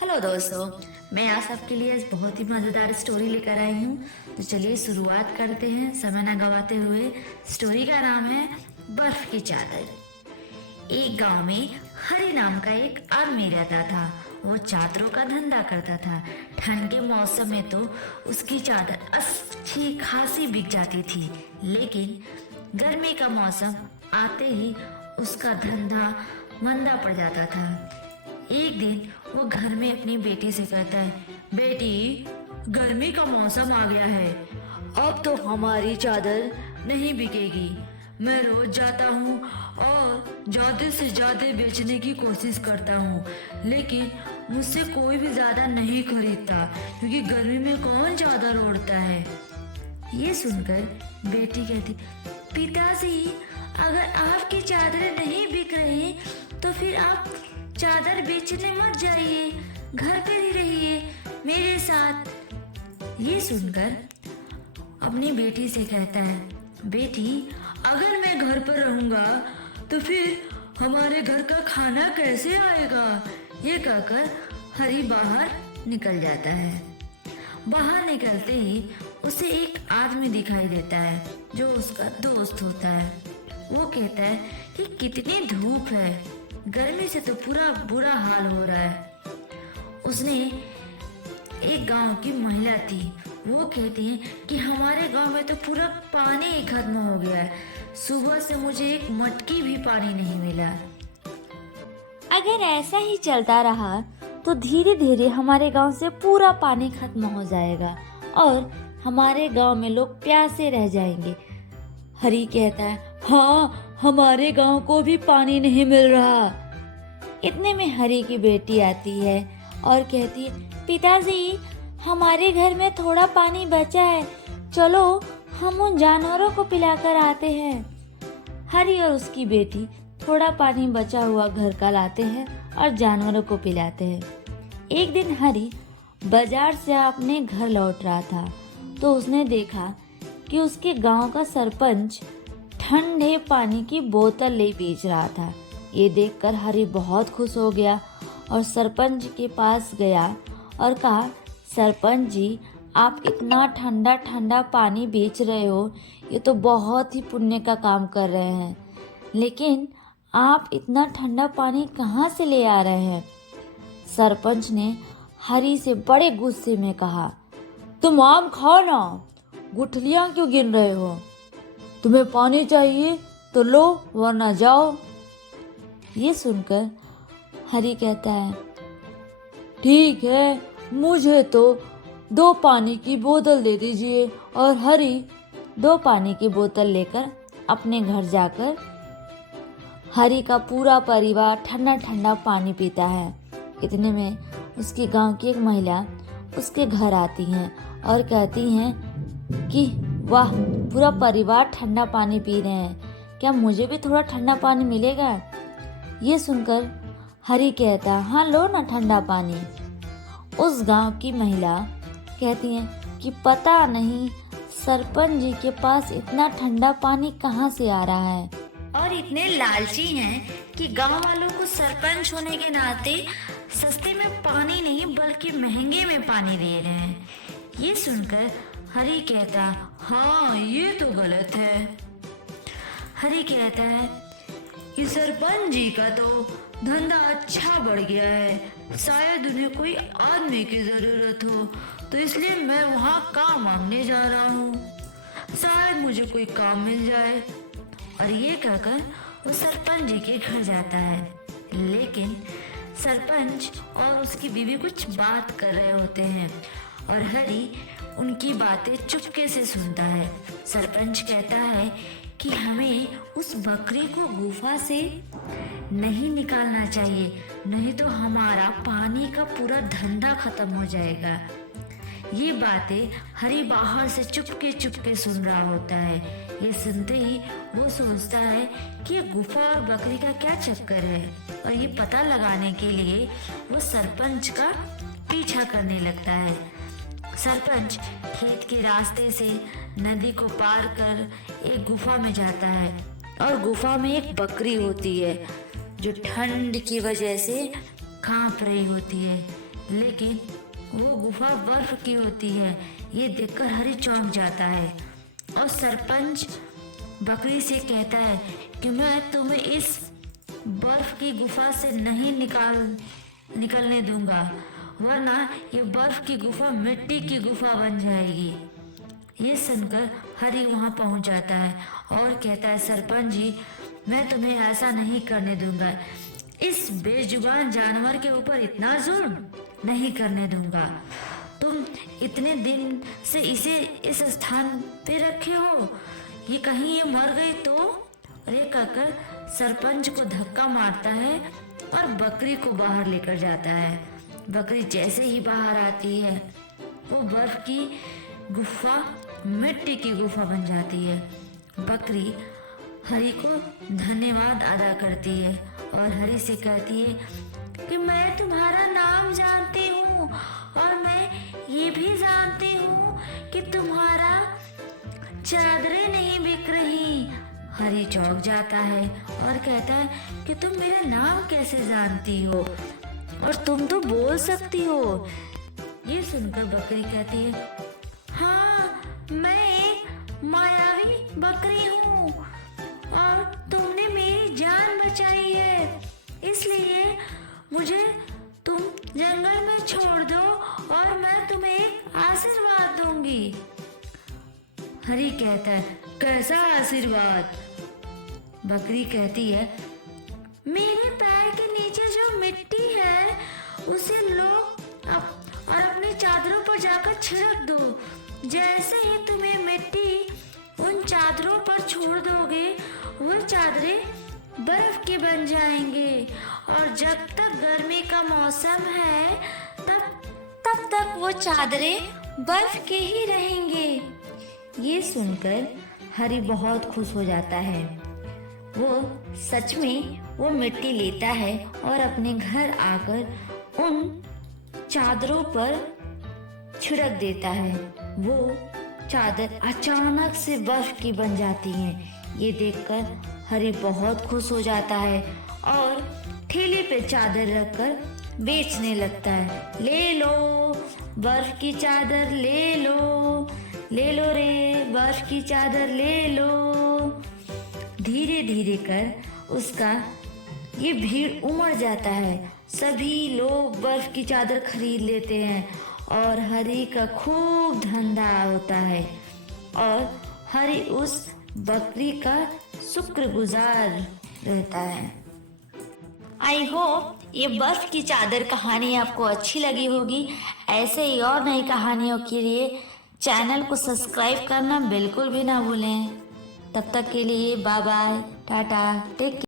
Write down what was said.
Hello दोस्तों, मैं आज आपके लिए आज बहुत ही मज़ेदार स्टोरी लेकर आई हूँ। तो चलिए शुरुआत करते हैं समय न गवाते हुए। स्टोरी का नाम है बर्फ की चादर। एक गांव में हरि नाम का एक आदमी रहता था। वो चादरों का धंधा करता था। ठंड के मौसम में तो उसकी चादर अच्छी खासी बिक जाती थी, लेकिन गर्मी का मौसम आते ही उसका धंधा मंदा पड़ जाता था। एक दिन वो घर में अपनी बेटी से कहता है, बेटी, गर्मी का मौसम आ गया है, अब तो हमारी चादर नहीं बिकेगी। मैं रोज जाता हूँ और ज्यादा से ज्यादा बेचने की कोशिश करता हूँ, लेकिन मुझसे कोई भी ज्यादा नहीं खरीदता, क्योंकि गर्मी में कौन चादर ओढ़ता है। ये सुनकर बेटी कहती, पिताजी, अगर आपकी चादरें नहीं बिक रही तो फिर आप चादर बेचने मत जाइए, घर पे ही रहिए मेरे साथ। ये सुनकर अपनी बेटी से कहता है, बेटी, अगर मैं घर पर रहूंगा तो फिर हमारे घर का खाना कैसे आएगा। ये कहकर हरी बाहर निकल जाता है। बाहर निकलते ही उसे एक आदमी दिखाई देता है जो उसका दोस्त होता है। वो कहता है कि कितनी धूप है, गर्मी से तो पूरा बुरा हाल हो रहा है। उसने एक गांव की महिला थी, वो कहती है कि हमारे गांव में तो पूरा पानी ही खत्म हो गया है, सुबह से मुझे एक मटकी भी पानी नहीं मिला। अगर ऐसा ही चलता रहा तो धीरे धीरे हमारे गांव से पूरा पानी खत्म हो जाएगा और हमारे गांव में लोग प्यासे रह जाएंगे। हरी कहता है, हाँ, हमारे गांव को भी पानी नहीं मिल रहा। इतने में हरी की बेटी आती है और कहती है, पिताजी, हमारे घर में थोड़ा पानी बचा है, चलो हम उन जानवरों को पिलाकर आते हैं। हरी और उसकी बेटी थोड़ा पानी बचा हुआ घर का लाते हैं और जानवरों को पिलाते हैं। एक दिन हरी बाजार से अपने घर लौट रहा था तो उसने देखा कि उसके गांव का सरपंच ठंडे पानी की बोतल ले बेच रहा था। ये देखकर हरी बहुत खुश हो गया और सरपंच के पास गया और कहा, सरपंच जी, आप इतना ठंडा ठंडा पानी बेच रहे हो, ये तो बहुत ही पुण्य का काम कर रहे हैं, लेकिन आप इतना ठंडा पानी कहाँ से ले आ रहे हैं। सरपंच ने हरी से बड़े गुस्से में कहा, तुम आम खाओ ना, गुठलियाँ क्यों गिन रहे हो। तुम्हें पानी चाहिए तो लो, वरना जाओ। ये सुनकर हरी कहता है, ठीक है, मुझे तो 2 पानी की बोतल दे दीजिए। और हरी 2 पानी की बोतल लेकर अपने घर जाकर हरी का पूरा परिवार ठंडा ठंडा पानी पीता है। इतने में उसके गांव की एक महिला उसके घर आती हैं और कहती हैं कि वाह, पूरा परिवार ठंडा पानी पी रहे हैं, क्या मुझे भी थोड़ा ठंडा पानी मिलेगा। ये सुनकर हरी कहता, हाँ, लो ना ठंडा पानी। उस गांव की महिला कहती है कि पता नहीं सरपंच जी के पास इतना ठंडा पानी कहाँ से आ रहा है, और इतने लालची हैं कि गांव वालों को सरपंच होने के नाते सस्ते में पानी नहीं बल्कि महंगे में पानी दे रहे हैं। ये सुनकर हरी कहता, हाँ, ये तो गलत है। हरी कहता है कि सरपंच जी का तो धंधा अच्छा बढ़ गया है, शायद उन्हें कोई आदमी की जरूरत हो, तो इसलिए मैं वहाँ काम मांगने जा रहा हूँ, शायद मुझे कोई काम मिल जाए। और ये कहकर वो सरपंच जी के घर जाता है, लेकिन सरपंच और उसकी बीवी कुछ बात कर रहे होते हैं और हरी उनकी बातें चुपके से सुनता है। सरपंच कहता है कि हमें उस बकरी को गुफा से नहीं निकालना चाहिए, नहीं तो हमारा पानी का पूरा धंधा खत्म हो जाएगा। ये बातें हरी बाहर से चुपके चुपके सुन रहा होता है। ये सुनते ही वो सोचता है कि ये गुफा और बकरी का क्या चक्कर है, और ये पता लगाने के लिए वो सरपंच का पीछा करने लगता है। सरपंच खेत के रास्ते से नदी को पार कर एक गुफा में जाता है और गुफा में एक बकरी होती है जो ठंड की वजह से कांप रही होती है। लेकिन वो गुफा बर्फ की होती है। ये देखकर हरी चौंक जाता है और सरपंच बकरी से कहता है कि मैं तुम्हें इस बर्फ की गुफा से नहीं निकलने दूंगा, वरना ये बर्फ की गुफा मिट्टी की गुफा बन जाएगी। ये सुनकर हरी वहाँ पहुँच जाता है और कहता है, सरपंच जी, मैं तुम्हें ऐसा नहीं करने दूंगा। इस बेजुबान जानवर के ऊपर इतना जुल्म नहीं करने दूंगा। तुम इतने दिन से इसे इस स्थान पे रखे हो, ये कहीं ये मर गई तो? और ये कहकर सरपंच को धक्का मारता है और बकरी को बाहर लेकर जाता है। बकरी जैसे ही बाहर आती है वो बर्फ की गुफा मिट्टी की गुफा बन जाती है। बकरी हरी को धन्यवाद अदा करती है और हरी से कहती है कि मैं तुम्हारा नाम जानती हूँ और मैं ये भी जानती हूँ कि तुम्हारा चादरें नहीं बिक रही। हरी चौंक जाता है और कहता है कि तुम मेरा नाम कैसे जानती हो और तुम तो बोल सकती हो। ये सुनकर बकरी कहती है, हाँ, मैं एक मायावी बकरी हूँ और तुमने मेरी जान बचाई है, इसलिए मुझे तुम जंगल में छोड़ दो और मैं तुम्हें एक आशीर्वाद दूंगी। हरी कहता है, कैसा आशीर्वाद? बकरी कहती है, मेरे पैर के नीचे जो मिट्टी है उसे लो और अपनी चादरों पर जाकर छिड़क दो। जैसे ही तुम्हें मिट्टी उन चादरों पर छोड़ दोगे वो चादरें बर्फ की बन जाएंगे और जब तक गर्मी का मौसम है तब तक वो चादरें बर्फ के ही रहेंगे। ये सुनकर हरी बहुत खुश हो जाता है। वो सच में वो मिट्टी लेता है और अपने घर आकर उन चादरों पर छिड़क देता है। वो चादर अचानक से बर्फ की बन जाती हैं। ये देखकर हरी बहुत खुश हो जाता है और ठेले पे चादर रखकर बेचने लगता है। ले लो बर्फ की चादर, ले लो रे बर्फ की चादर, ले लो। धीरे धीरे कर उसका ये भीड़ उमड़ जाता है। सभी लोग बर्फ की चादर खरीद लेते हैं और हरी का खूब धंधा होता है और हरी उस बकरी का शुक्रगुजार रहता है। आई होप ये बर्फ की चादर कहानी आपको अच्छी लगी होगी। ऐसे ही और नई कहानियों के लिए चैनल को सब्सक्राइब करना बिल्कुल भी ना भूलें। तब तक के लिए bye bye, tata, take care.